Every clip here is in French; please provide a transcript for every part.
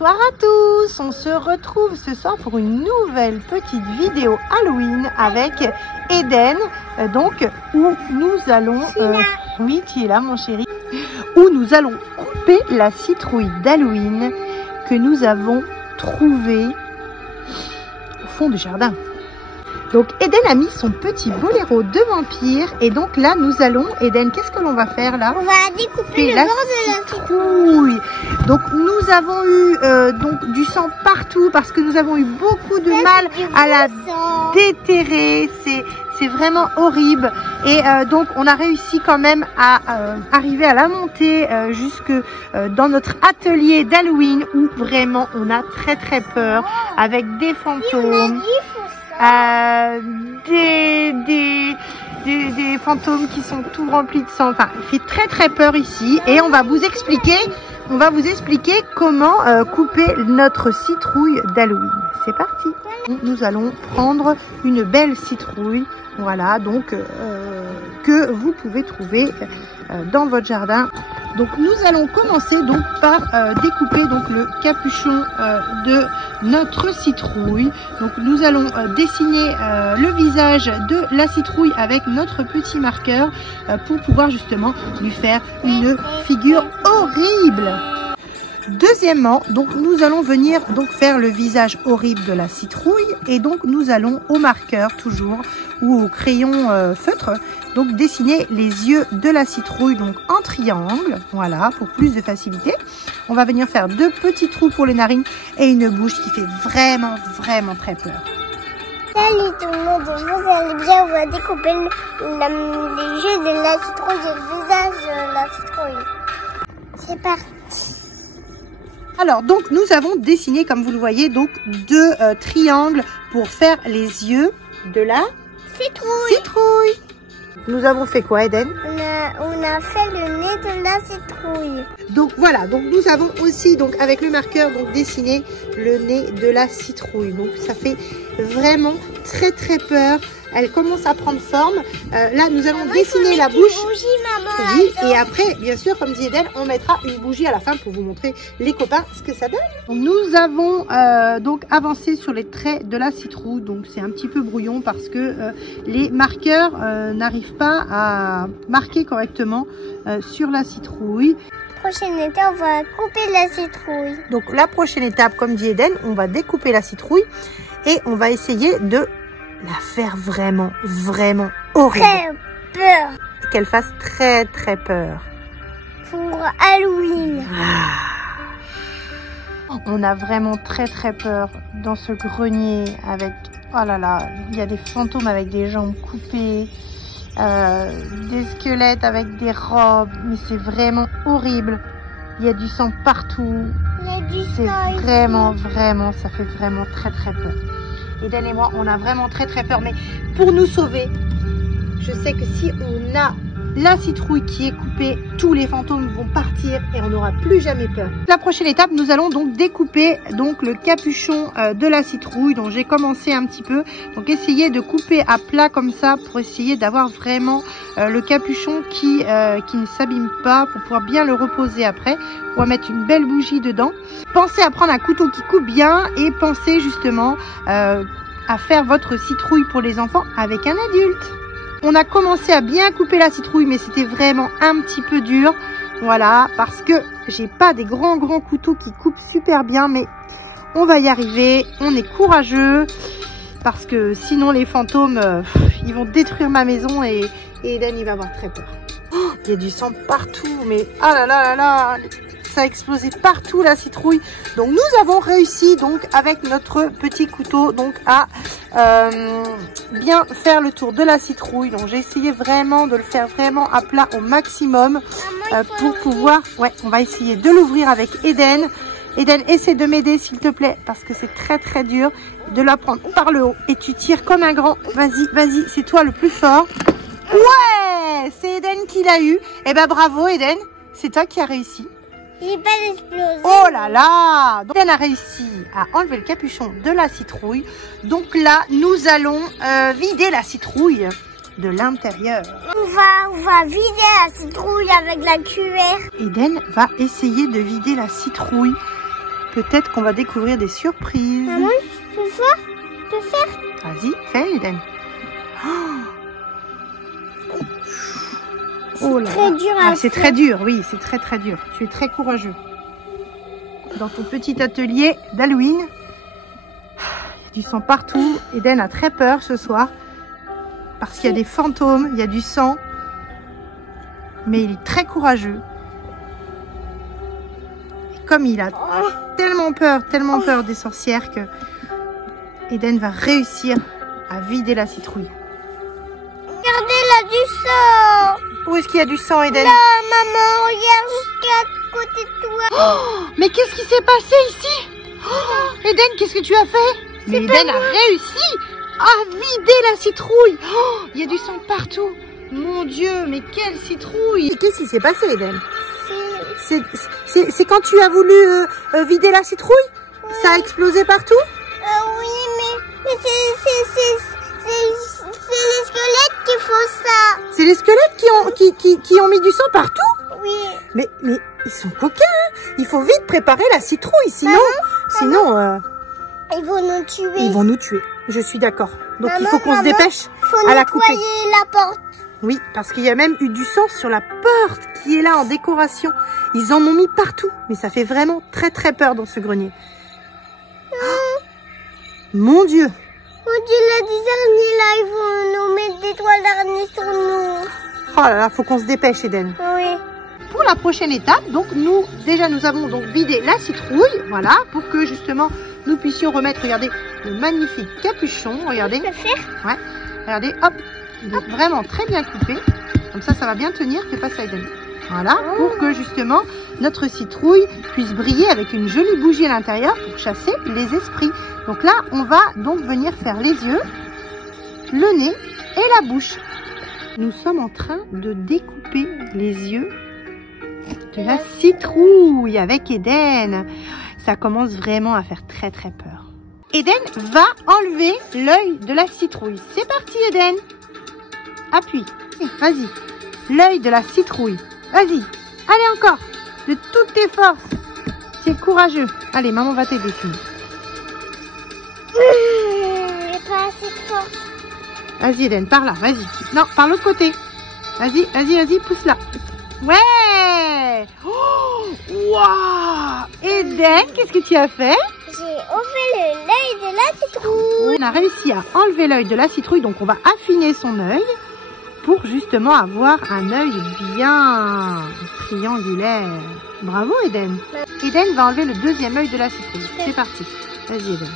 Bonsoir à tous, on se retrouve ce soir pour une nouvelle petite vidéo Halloween avec Eden, donc où nous allons, oui tu es là mon chéri, où nous allons couper la citrouille d'Halloween que nous avons trouvée au fond du jardin. Donc Eden a mis son petit boléro de vampire et donc là nous allons, Eden, qu'est-ce que l'on va faire là? On va découper le bord de la citrouille. Donc nous avons eu donc du sang partout parce que nous avons eu beaucoup de mal à la déterrer. C'est vraiment horrible et donc on a réussi quand même à arriver à la monter jusque dans notre atelier d'Halloween où vraiment on a très peur avec des fantômes. Des fantômes qui sont tout remplis de sang. Enfin, il fait très peur ici et on va vous expliquer comment couper notre citrouille d'Halloween. C'est parti. Nous allons prendre une belle citrouille, voilà, donc que vous pouvez trouver dans votre jardin. Donc nous allons commencer donc par découper donc le capuchon de notre citrouille. Donc nous allons dessiner le visage de la citrouille avec notre petit marqueur pour pouvoir justement lui faire une figure horrible. Deuxièmement, donc nous allons venir donc faire le visage horrible de la citrouille et donc nous allons au marqueur toujours ou au crayon feutre donc dessiner les yeux de la citrouille donc en triangle, voilà, pour plus de facilité. On va venir faire deux petits trous pour les narines et une bouche qui fait vraiment très peur. Salut tout le monde, vous allez bien, on va découper les yeux de la citrouille et le visage de la citrouille. C'est parti. Alors donc nous avons dessiné comme vous le voyez donc deux triangles pour faire les yeux de la citrouille. Nous avons fait quoi Eden? On a fait le nez de la citrouille. Donc voilà, donc nous avons aussi donc avec le marqueur donc dessiné le nez de la citrouille. Donc ça fait vraiment très peur. Elle commence à prendre forme. Là, nous allons dessiner la bouche. Bougie, maman, oui, et après, bien sûr, comme dit Eden, on mettra une bougie à la fin pour vous montrer les copains ce que ça donne. Nous avons donc avancé sur les traits de la citrouille. Donc c'est un petit peu brouillon parce que les marqueurs n'arrivent pas à marquer correctement sur la citrouille. Prochaine étape, on va couper la citrouille. Donc la prochaine étape, comme dit Eden, on va découper la citrouille et on va essayer de la faire vraiment horrible. Très peur. Qu'elle fasse très peur. Pour Halloween. On a vraiment très peur dans ce grenier avec, oh là là, il y a des fantômes avec des jambes coupées, des squelettes avec des robes, mais c'est vraiment horrible. Il y a du sang partout. C'est vraiment, ça fait vraiment très peur. Eden et moi, on a vraiment très peur. Mais pour nous sauver, je sais que si on a la citrouille qui est coupée, tous les fantômes vont partir et on n'aura plus jamais peur. La prochaine étape, nous allons donc découper donc le capuchon de la citrouille. Donc j'ai commencé un petit peu. Donc essayer de couper à plat comme ça pour essayer d'avoir vraiment le capuchon qui ne s'abîme pas pour pouvoir bien le reposer après. On va mettre une belle bougie dedans. Pensez à prendre un couteau qui coupe bien et pensez justement à faire votre citrouille pour les enfants avec un adulte. On a commencé à bien couper la citrouille mais c'était vraiment un petit peu dur. Voilà, parce que j'ai pas des grands couteaux qui coupent super bien, mais on va y arriver. On est courageux parce que sinon les fantômes ils vont détruire ma maison et Eden il va avoir très peur. Oh, il y a du sang partout, mais ah là, ça a explosé partout la citrouille. Donc nous avons réussi donc avec notre petit couteau donc à bien faire le tour de la citrouille. Donc j'ai essayé vraiment de le faire vraiment à plat au maximum pour pouvoir, ouais, on va essayer de l'ouvrir avec Eden. Eden, essaie de m'aider s'il te plaît parce que c'est très dur de la prendre par le haut et tu tires comme un grand. Vas-y, c'est toi le plus fort. Ouais, c'est Eden qui l'a eu. Eh ben bravo Eden, c'est toi qui as réussi. J'ai pas d'explosion. Oh là là! Donc, elle a réussi à enlever le capuchon de la citrouille. Donc là, nous allons vider la citrouille de l'intérieur. On va vider la citrouille avec la cuillère. Eden va essayer de vider la citrouille peut-être qu'on va découvrir des surprises. Maman, je peux faire? Je peux faire? Vas-y, fais Eden. Oh là très là. dur à Ah, c'est faire. très dur, oui, c'est très très dur. Tu es très courageux. Dans ton petit atelier d'Halloween, il y a du sang partout. Eden a très peur ce soir parce qu'il y a des fantômes, il y a du sang. Mais il est très courageux. Et comme il a tellement peur des sorcières que Eden va réussir à vider la citrouille. Regardez là du sang. Où est-ce qu'il y a du sang, Eden? Là, maman, regarde jusqu'à côté de toi. Oh, mais qu'est-ce qui s'est passé ici? Oh, Eden, qu'est-ce que tu as fait? Mais Eden a réussi à vider la citrouille. Oh, il y a du sang partout. Mon Dieu, mais quelle citrouille! Qu'est-ce qui s'est passé, Eden? C'est quand tu as voulu vider la citrouille? Ça a explosé partout? Oui, mais c'est les squelettes qui font ça. C'est les squelettes qui ont mis du sang partout? Oui. Mais ils sont coquins, hein. Il faut vite préparer la citrouille, sinon Ils vont nous tuer. ils vont nous tuer. Je suis d'accord. Donc il Maman, faut qu'on se dépêche faut à la couper. nettoyer la porte. Oui, parce qu'il y a même eu du sang sur la porte qui est là en décoration. Ils en ont mis partout, mais ça fait vraiment très très peur dans ce grenier. Oh, mon Dieu! On dit les araignées là, ils vont nous mettre des toiles d'araignées sur nous. Oh là là, faut qu'on se dépêche, Eden. Oui. Pour la prochaine étape, donc nous avons donc vidé la citrouille, voilà, pour que justement nous puissions remettre, regardez, le magnifique capuchon, regardez. Je peux faire? Ouais, regardez, hop, il est vraiment très bien coupé. Comme ça va bien tenir, fais pas ça, Eden. Voilà, pour que justement notre citrouille puisse briller avec une jolie bougie à l'intérieur pour chasser les esprits. Donc là, on va donc venir faire les yeux, le nez et la bouche. Nous sommes en train de découper les yeux de la citrouille avec Eden. Ça commence vraiment à faire très très peur. Eden va enlever l'œil de la citrouille. C'est parti, Eden. Appuie. Vas-y. L'œil de la citrouille. Vas-y. Allez encore. De toutes tes forces. Tu es courageux. Allez, maman va t'aider. J'ai pas assez de force. Vas-y, Eden, par là. Vas-y. Non, par l'autre côté. Vas-y, pousse là. Ouais. Oh, waouh. Eden, qu'est-ce que tu as fait? J'ai enlevé l'œil de la citrouille. On a réussi à enlever l'œil de la citrouille, donc on va affiner son œil pour justement avoir un œil bien triangulaire. Bravo, Eden. Eden va enlever le deuxième œil de la citrouille. C'est parti. Vas-y, Eden.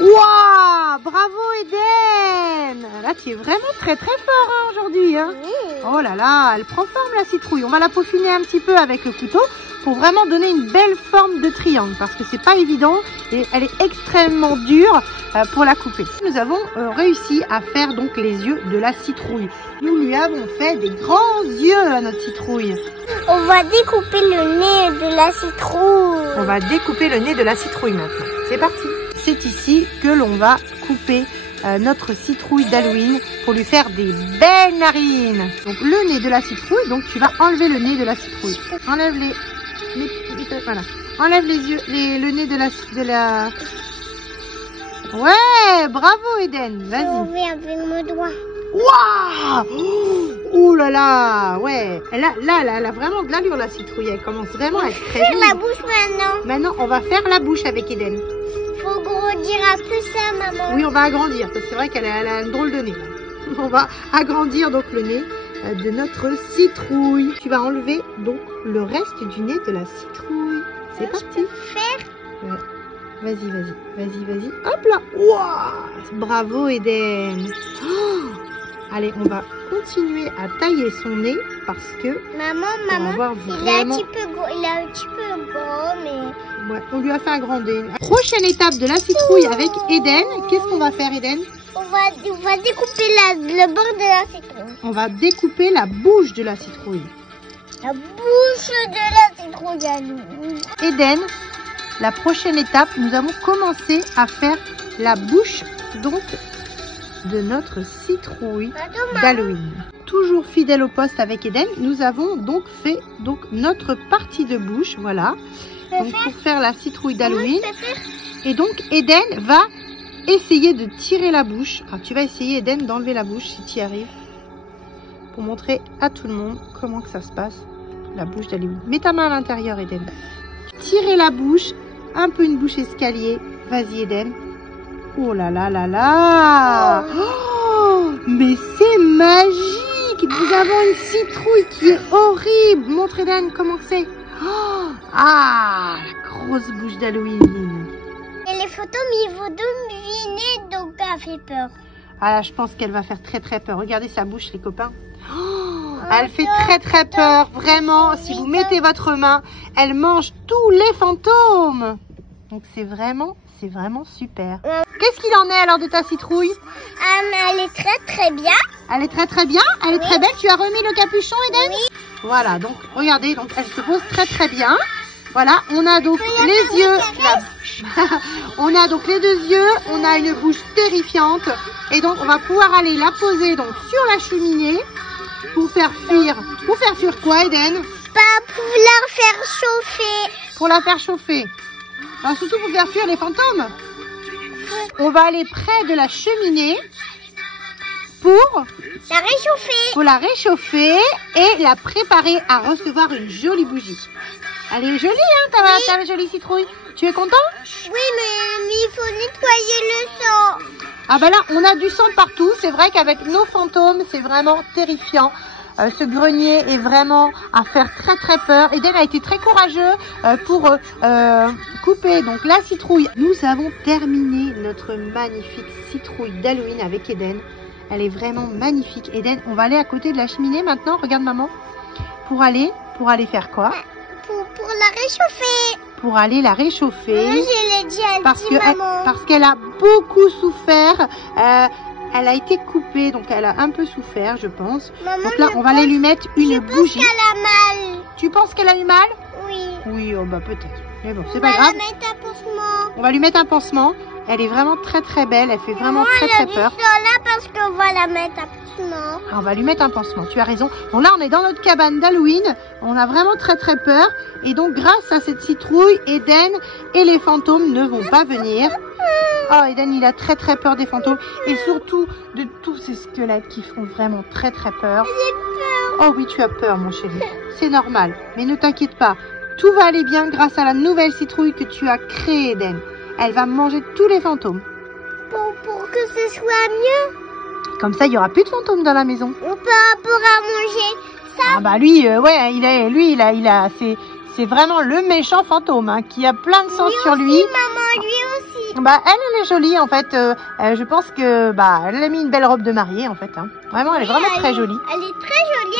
Waouh! Bravo, Eden! Là, tu es vraiment très très fort hein, aujourd'hui. Hein. Oui. Oh là là, elle prend forme la citrouille. On va la peaufiner un petit peu avec le couteau pour vraiment donner une belle forme de triangle parce que c'est pas évident et elle est extrêmement dure pour la couper. Nous avons réussi à faire donc les yeux de la citrouille. Nous lui avons fait des grands yeux à notre citrouille. On va découper le nez de la citrouille. On va découper le nez de la citrouille maintenant. C'est parti. C'est ici que l'on va couper notre citrouille d'Halloween pour lui faire des belles narines. Donc le nez de la citrouille, donc tu vas enlever le nez de la citrouille. Enlève voilà. Enlève les yeux, le nez de la... Ouais, bravo Eden, vas-y. Je vais avec mon doigt. Waouh! Oh là là, ouais. Elle a vraiment de l'allure la citrouille. Elle commence vraiment à être très Faire la vive. bouche maintenant. Maintenant, on va faire la bouche avec Eden. Faut grandir un peu ça, maman. Oui, on va agrandir, parce que c'est vrai qu'elle a un drôle de nez. On va agrandir donc le nez de notre citrouille. Tu vas enlever donc le reste du nez de la citrouille. C'est parti. Faire. Ouais. Vas-y. Hop là. Wow. Bravo Eden. Oh. Allez, on va continuer à tailler son nez parce que Maman, on va voir il est vraiment... un petit peu gros, mais... Ouais, on lui a fait un grand nez. Prochaine étape de la citrouille avec Eden. Qu'est-ce qu'on va faire, Eden? On va découper le bord de la citrouille. On va découper la bouche de la citrouille. La bouche de la citrouille à nous. Eden, la prochaine étape, nous avons commencé à faire la bouche donc de notre citrouille d'Halloween. Toujours fidèle au poste avec Eden, nous avons donc fait notre partie de bouche, voilà. Donc pour faire la citrouille d'Halloween. Et donc Eden va essayer de tirer la bouche. Alors tu vas essayer Eden d'enlever la bouche si tu y arrives. Pour montrer à tout le monde comment que ça se passe, la bouche d'Halloween. Mets ta main à l'intérieur Eden. Tirez la bouche, un peu une bouche escalier. Vas-y Eden. Oh là là là là. Oh, mais c'est magique. Nous avons une citrouille qui est horrible. Montre Eden comment c'est. Oh, ah, la grosse bouche d'Halloween. Et les photos, ils vont deviner, donc ça fait peur. Ah là, je pense qu'elle va faire très très peur. Regardez sa bouche les copains. Oh, elle fait très très peur. Vraiment, si vous mettez votre main, elle mange tous les fantômes. Donc c'est vraiment super. Qu'est-ce qu'il en est alors de ta citrouille? Elle est très très bien. Elle est très très bien. Elle est très belle. Tu as remis le capuchon Eden? Oui. Voilà, donc regardez, donc elle se pose très très bien. Voilà, on a donc les yeux. On a donc les deux yeux. On a une bouche terrifiante. Et donc on va pouvoir aller la poser donc sur la cheminée pour faire fuir. Pour faire fuir quoi Eden? Pour la faire chauffer. Pour la faire chauffer. Enfin, surtout pour faire fuir les fantômes. On va aller près de la cheminée pour la réchauffer et la préparer à recevoir une jolie bougie. Elle est jolie, hein, ta jolie citrouille. Tu es content? Oui, mais il faut nettoyer le sang. Ah ben là, on a du sang partout. C'est vrai qu'avec nos fantômes, c'est vraiment terrifiant. Ce grenier est vraiment à faire très très peur. Eden a été très courageux pour couper donc la citrouille. Nous avons terminé notre magnifique citrouille d'Halloween avec Eden. Elle est vraiment magnifique. Eden, on va aller à côté de la cheminée maintenant. Regarde maman. Pour aller faire quoi? Pour la réchauffer. Pour aller la réchauffer. Oui, je l'ai dit, parce qu'elle a beaucoup souffert. Elle a été coupée, donc elle a un peu souffert, je pense. Maman, donc là, on va aller lui mettre une bougie. Je pense qu'elle a mal. Tu penses qu'elle a eu mal? Oui. Oui, oh bah peut-être. Mais bon, c'est pas grave. On va lui mettre un pansement. On va lui mettre un pansement. Elle est vraiment très très belle. Elle fait vraiment très très peur. Là parce qu'on va la mettre un pansement. Ah, on va lui mettre un pansement. Tu as raison. Bon là, on est dans notre cabane d'Halloween. On a vraiment très très peur. Et donc, grâce à cette citrouille, Eden et les fantômes ne vont pas venir. Oh, Eden, il a très très peur des fantômes. Et surtout de tous ces squelettes qui font vraiment très très peur. J'ai peur. Oh oui, tu as peur, mon chéri. C'est normal. Mais ne t'inquiète pas. Tout va aller bien grâce à la nouvelle citrouille que tu as créée, Eden. Elle va manger tous les fantômes. Pour que ce soit mieux. Comme ça, il n'y aura plus de fantômes dans la maison. On pourra manger ça. Ah bah lui, ouais, c'est vraiment le méchant fantôme hein, qui a plein de sang sur lui. Maman, lui aussi. Bah elle est jolie en fait. Je pense que elle a mis une belle robe de mariée en fait. Hein. Vraiment, elle est vraiment très jolie. Elle est très jolie.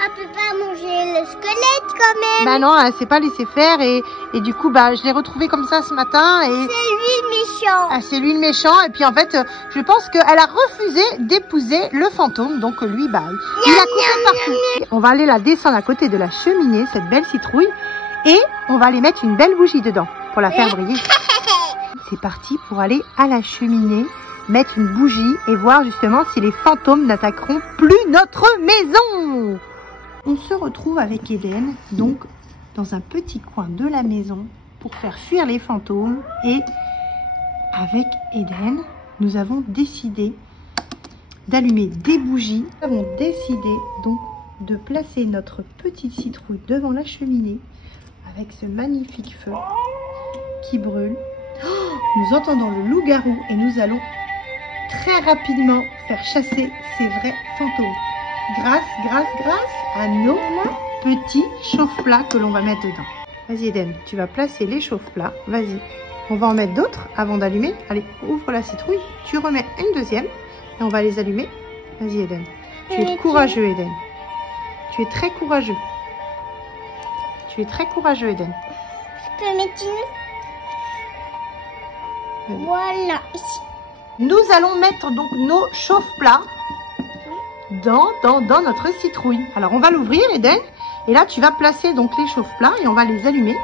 Elle peut pas manger le squelette quand même. Bah non, elle s'est pas laissée faire et du coup je l'ai retrouvée comme ça ce matin et c'est lui le méchant. Ah, c'est lui le méchant et puis en fait je pense qu'elle a refusé d'épouser le fantôme donc lui il a coupé partout. On va aller la descendre à côté de la cheminée cette belle citrouille et on va aller mettre une belle bougie dedans pour la faire briller. C'est parti pour aller à la cheminée, mettre une bougie et voir justement si les fantômes n'attaqueront plus notre maison. On se retrouve avec Eden, donc dans un petit coin de la maison pour faire fuir les fantômes. Et avec Eden, nous avons décidé d'allumer des bougies. Nous avons décidé donc de placer notre petite citrouille devant la cheminée avec ce magnifique feu qui brûle. Nous entendons le loup-garou et nous allons très rapidement faire chasser ces vrais fantômes. Grâce à nos petits chauffe-plats que l'on va mettre dedans. Vas-y Eden, tu vas placer les chauffe-plats. Vas-y. On va en mettre d'autres avant d'allumer. Allez, ouvre la citrouille. Tu remets une deuxième et on va les allumer. Vas-y Eden. Tu es courageux Eden. Tu es très courageux. Tu es très courageux Eden. Je peux mettre une. Voilà, ici. Nous allons mettre donc nos chauffe-plats dans notre citrouille. Alors on va l'ouvrir Eden et là tu vas placer donc les chauffe-plats et on va les allumer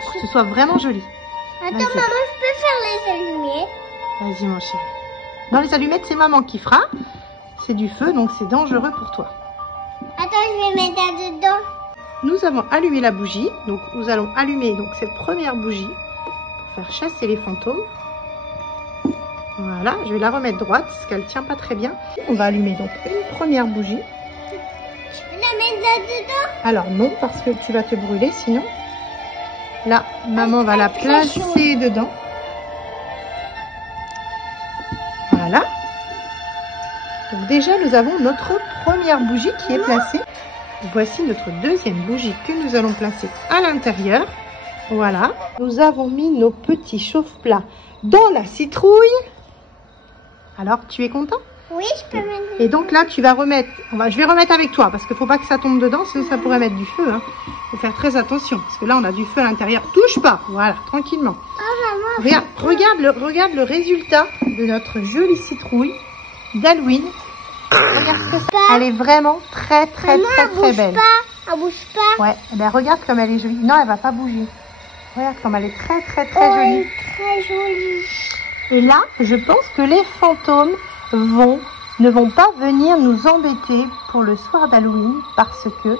pour que ce soit vraiment joli. Attends maman, je peux faire les allumer. Vas-y mon chéri. Dans les allumettes, c'est maman qui fera. C'est du feu, donc c'est dangereux pour toi. Attends, je vais mettre là-dedans. Nous avons allumé la bougie. Donc nous allons allumer donc cette première bougie pour faire chasser les fantômes. Voilà, je vais la remettre droite parce qu'elle ne tient pas très bien. On va allumer donc une première bougie. Je peux la mettre là-dedans? Alors non, parce que tu vas te brûler sinon. Là, maman va la placer dedans. Voilà. Donc déjà, nous avons notre première bougie qui est placée. Voici notre deuxième bougie que nous allons placer à l'intérieur. Voilà. Nous avons mis nos petits chauffe-plats dans la citrouille. Alors, tu es content? Oui, je peux mettre. Et donc là, tu vas remettre... je vais remettre avec toi parce qu'il ne faut pas que ça tombe dedans, sinon ça pourrait mettre du feu. Il faut faire très attention parce que là, on a du feu à l'intérieur. Touche pas. Voilà, tranquillement. Oh, maman. Regarde le résultat de notre jolie citrouille d'Halloween. Regarde ce que ça. Elle est vraiment très belle. Elle bouge pas. Ouais, ben regarde comme elle est jolie. Non, elle va pas bouger. Regarde comme elle est très jolie. Elle est très jolie. Et là, je pense que les fantômes ne vont pas venir nous embêter pour le soir d'Halloween parce que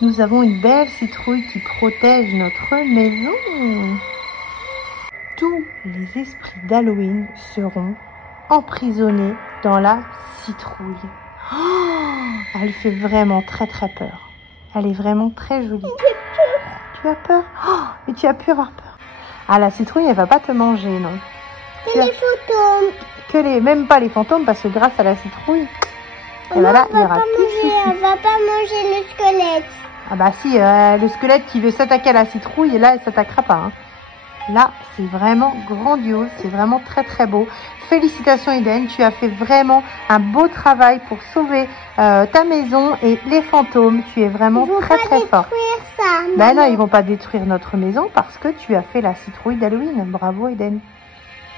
nous avons une belle citrouille qui protège notre maison. Tous les esprits d'Halloween seront emprisonnés dans la citrouille. Oh, elle fait vraiment très peur. Elle est vraiment très jolie. Tu as peur? Oh, mais tu as pu avoir peur. Ah, la citrouille, elle va pas te manger, non? Que les fantômes. Même pas les fantômes, parce que grâce à la citrouille, et voilà, il y aura plus de soucis. Elle va pas manger le squelette. Ah bah si, le squelette qui veut s'attaquer à la citrouille, et là, elle s'attaquera pas. Là, c'est vraiment grandiose, c'est vraiment très beau. Félicitations Eden, tu as fait vraiment un beau travail pour sauver ta maison et les fantômes. Tu es vraiment très fort. Ça, ben non, ils vont pas détruire notre maison parce que tu as fait la citrouille d'Halloween. Bravo Eden.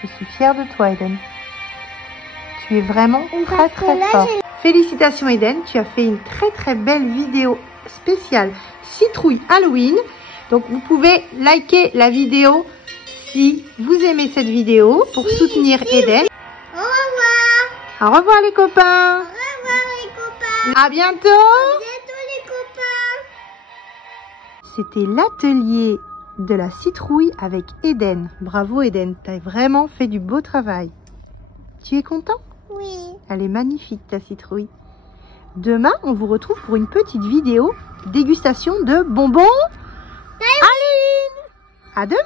Je suis fière de toi Eden. Tu es vraiment très fort. Félicitations Eden, tu as fait une très belle vidéo spéciale citrouille Halloween. Donc vous pouvez liker la vidéo si vous aimez cette vidéo pour soutenir Eden. Au revoir. Au revoir les copains. Au revoir les copains. À bientôt. À bientôt les copains. C'était l'atelier de la citrouille avec Eden. Bravo Eden, tu as vraiment fait du beau travail. Tu es content? Oui. Elle est magnifique ta citrouille. Demain, on vous retrouve pour une petite vidéo dégustation de bonbons Aline. À demain.